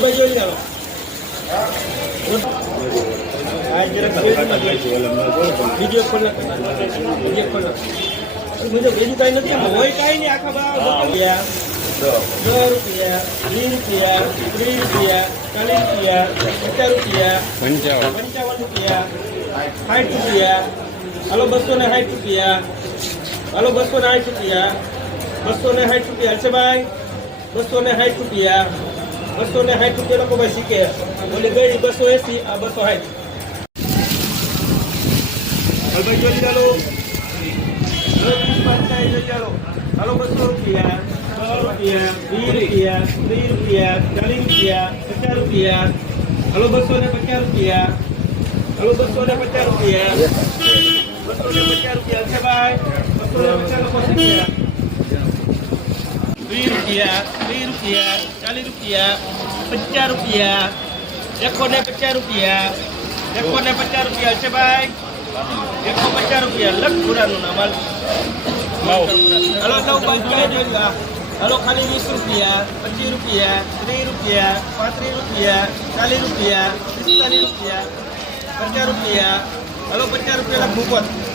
ભાઈ જોઈ ચાલો બીજો ખોલ બીજો ખોલ બીજું કઈ નથી હોય કઈ નહીં આખા રૂપિયા 10 રૂપિયા 20 રૂપિયા 30 રૂપિયા 40 રૂપિયા 50 રૂપિયા 55 રૂપિયા હાલો 260 રૂપિયા હાલો 260 રૂપિયા 260 રૂપિયા છે ભાઈ 260 રૂપિયા 260 રૂપિયા લોકો ભાઈ શીખે બોલે ગઈ 280 આ 260 ભાઈ જોઈ ચાલો હાલો 200 રૂપિયા 100 રૂપિયા 20 રૂપિયા 30 રૂપિયા 40 રૂપિયા હાલો 250 રૂપિયા હાલો 250 રૂપિયા 250 રૂપિયા છે ભાઈ 250 લોકો શીખ્યા 20 રૂપિયા 30 રૂપિયા 40 રૂપિયા 50 રૂપિયા 150 રૂપિયા છે ભાઈ 150 રૂપિયા લખ પુરાનું નામ હાલો હાલો ખાલી 20 રૂપિયા 25 રૂપિયા 30 રૂપિયા 35 રૂપિયા 40 રૂપિયા 45 રૂપિયા 50 રૂપિયા હાલો 50 રૂપિયા લખ મુફત